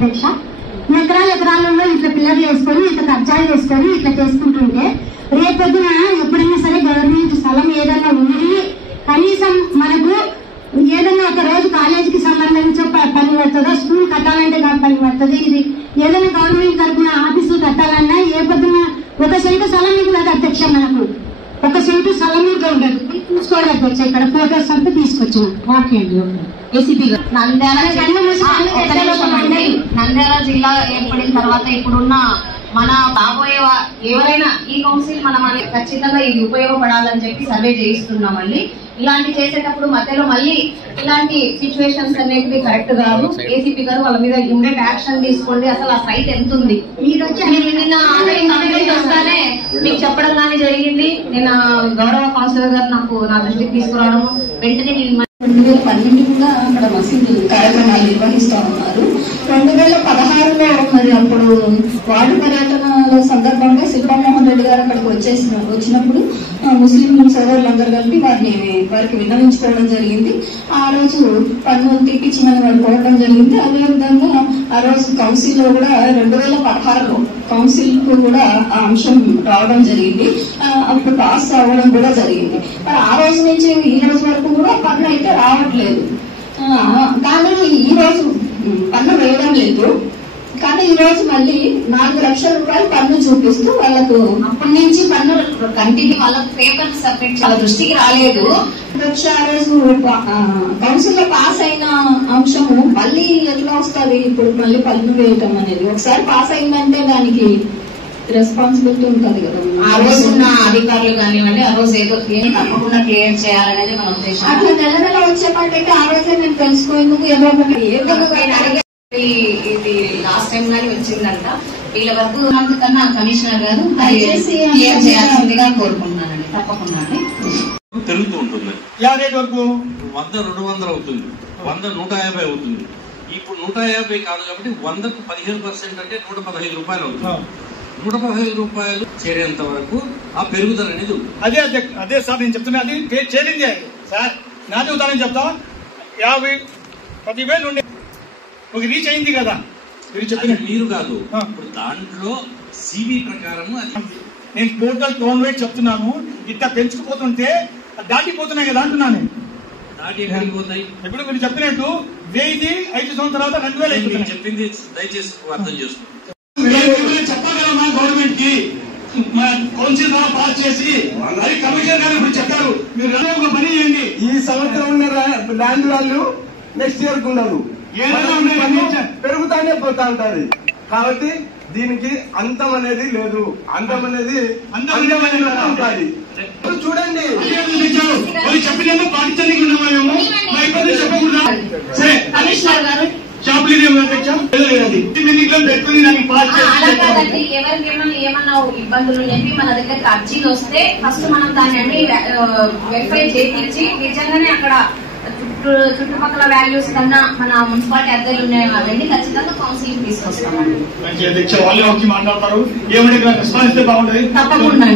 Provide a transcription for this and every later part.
అధ్యక్ష. ఎకరాలలో ఇట్లా పిల్లర్లు వేసుకొని ఇట్లా కబ్జాలు వేసుకొని ఇట్లా చేసుకుంటుంటే రేపొద్దున ఎప్పుడైనా సరే గవర్నమెంట్ స్థలం ఏదైనా ఉండి కనీసం మనకు ఏదైనా ఒక రోజు కాలేజీకి సంబంధించి పని పడుతుందో, స్కూల్ కట్టాలంటే పని పడుతుంది. ఇది ఏదైనా గవర్నమెంట్ తరఫున ఆఫీసులు కట్టాలన్నా ఏ పొద్దున 1 సెంటు స్థలం ఉండదు అధ్యక్ష. మనకు 1 సెంటు స్థలం కూడా ఉండదు. చూసుకోవాలి అధ్యక్ష. ఇక్కడ ఫోటోస్ అంతా తీసుకొచ్చాం. ఓకే అండి. ఏసీపీ గారు నంద్యాల జిల్లా ఏర్పడిన తర్వాత ఇప్పుడున్న మన రాబోయే ఎవరైనా ఈ కౌన్సిల్ మనం ఖచ్చితంగా ఇది ఉపయోగపడాలని చెప్పి సర్వే చేయిస్తున్నామండి. ఇలాంటి చేసేటప్పుడు మధ్యలో మళ్ళీ ఇలాంటి సిచ్యువేషన్స్ అనేవి కరెక్ట్ కాదు. ఏసీపీ గారు వాళ్ళ మీద ఇమ్మీడియట్ యాక్షన్ తీసుకోండి. అసలు ఆ సైట్ ఎంత ఉంది మీరు నిన్న కంప్లైంట్ వస్తానే మీకు చెప్పడం కానీ జరిగింది. నేను గౌరవ కౌన్సిలర్ గారు నా దృష్టికి తీసుకురావడం వెంటనే 2012 కూడా అక్కడ మసీదు కార్యక్రమాలు నిర్వహిస్తా ఉన్నారు. 2016లో మరి అప్పుడు వార్డు పర్యటనల సందర్భంగా శిల్పామోహన్ రెడ్డి గారు అక్కడికి వచ్చినప్పుడు ముస్లిం సోదరులందరూ కలిపి వారికి విన్నవించుకోవడం జరిగింది. ఆ రోజు పన్ను తీపించమని వారు కోరడం జరిగింది. అదేవిధంగా ఆ రోజు కౌన్సిల్ లో కూడా 2016లో కౌన్సిల్ కు కూడా ఆ అంశం రావడం జరిగింది. అప్పుడు పాస్ అవ్వడం కూడా జరిగింది. ఆ రోజు నుంచి ఈ రోజు వరకు కూడా పన్ను అయితే రావట్లేదు. కానీ ఈ రోజు పన్ను వేయడం లేదు. కానీ ఈ రోజు మళ్ళీ 4 లక్షల రూపాయలు పన్ను చూపిస్తూ వాళ్ళకు అప్పటి నుంచి పన్ను కంటిన్యూ వాళ్ళకు పేపర్ సపరేట్ వాళ్ళ దృష్టికి రాలేదు. ఆ రోజు కౌన్సిల్ లో పాస్ అయిన అంశము మళ్ళీ ఎట్లా వస్తుంది ఇప్పుడు మళ్ళీ పన్ను వేయటం అనేది? ఒకసారి పాస్ అయిందంటే దానికి రెస్పాన్సిబిలిటీ ఉంటుంది కదా. ఆ రోజు ఉన్న అధికారులు కానివ్వండి, ఆ రోజు ఏదో తప్పకుండా క్లియర్ చేయాలనేది మన ఉద్దేశం. అట్లా నెల వచ్చేపాటైతే ఆ రోజే నేను తెలుసుకునేందుకు ఏదో ఇది లాస్ట్ టైం గానీ వచ్చిందంట. వీళ్ళ వరకు కన్నా కమిషనర్ గారు క్లియర్ చేయాల్సిందిగా కోరుకుంటున్నానండి. తప్పకుండా పెరుగుతూ ఉంటుంది. 100 200 అవుతుంది, 100 150 అవుతుంది. ఇప్పుడు 150 కాదు కాబట్టి 100కు 15% అంటే 115 రూపాయలు అవుతుంది. 115 రూపాయలు చేరేంత వరకు ఆ పెరుగుదల అనేది అదే సార్ నేను చెప్తున్నా. అది చేరింది సార్. నాది ఉదాహరణ చెప్తా. 50-10,000 ఉండే ఒక రీచ్ అయింది కదా మీరు చెప్పిన. మీరు కాదు, ఇప్పుడు దాంట్లో సిబి ప్రకారం నేను టోటల్ టోన్ వెయిట్ చెప్తున్నాను. ఇట్లా పెంచుకుపోతుంటే దాటిపోతున్నాయి కదా అంటున్నాను. దాటి ఎక్కడికి పోతాయి? ఇప్పుడు మీరు చెప్పినట్టు 1000 5 సంవత్సరాల 2000 చెప్పింది దయచేసి అర్థం చేసుకోండి. చెప్పగలమా గవర్నమెంట్ కి? కౌన్సిల్ ద్వారా పాస్ చేసి అది కమిషనర్ గారు ఇప్పుడు చెప్పారు. మీరు ఒక పని చేయండి. ఈ సంవత్సరం ఉన్న ల్యాండ్ వాల్యూ నెక్స్ట్ ఇయర్ ఉండదు, పెరుగుతానే పోతా ఉంటది. కాబట్టి దీనికి అంతం అనేది లేదు. అంతం అనేది ఉంటుంది. చూడండి, చెప్పినందుకు పాటించడానికి ఉన్నామా మేము? మా ఇబ్బంది చెప్పకూడదా? సరే కమిషనర్ గారు ఏమన్నా ఇబ్బందులు చెప్పి మన దగ్గరికి అర్జీలు వస్తే ఫస్ట్ మనం దాన్ని వెరిఫై చేయించి నిజంగానే అక్కడ చుట్టుపక్కల వాల్యూస్ కన్నా మన మున్సిపాలిటీ అద్దెలు ఉన్నాయి అవన్నీ ఖచ్చితంగా కౌన్సిలింగ్ తీసుకొస్తామండి. వాళ్ళు వచ్చి మాట్లాడతారు. ఏమంటే రెస్పాన్స్ ఇస్తే బాగుంటుంది. తప్పకుండా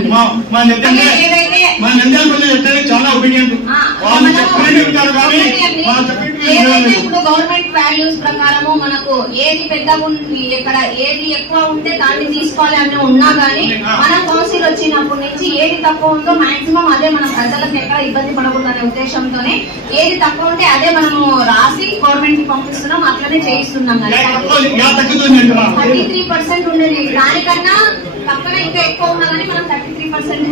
చాలా ఒపీనియన్ ఇప్పుడు గవర్నమెంట్ వాల్యూస్ ప్రకారము మనకు ఏది పెద్దగా ఇక్కడ ఏది ఎక్కువ ఉంటే దాన్ని తీసుకోవాలి అని ఉన్నా గానీ మనం కౌన్సిల్ వచ్చినప్పటి నుంచి ఏది తక్కువ ఉందో మాక్సిమం అదే మనం ప్రజలకు ఎక్కడ ఇబ్బంది పడకూడదనే ఉద్దేశంతోనే ఏది తక్కువ ఉంటే అదే మనము రాసి గవర్నమెంట్ కి పంపిస్తున్నాం. అట్లనే చేయిస్తున్నాం. 33% ఉండేది. దానికన్నా పక్కన ఇంకా ఎక్కువ ఉన్నా కానీ మనం 33%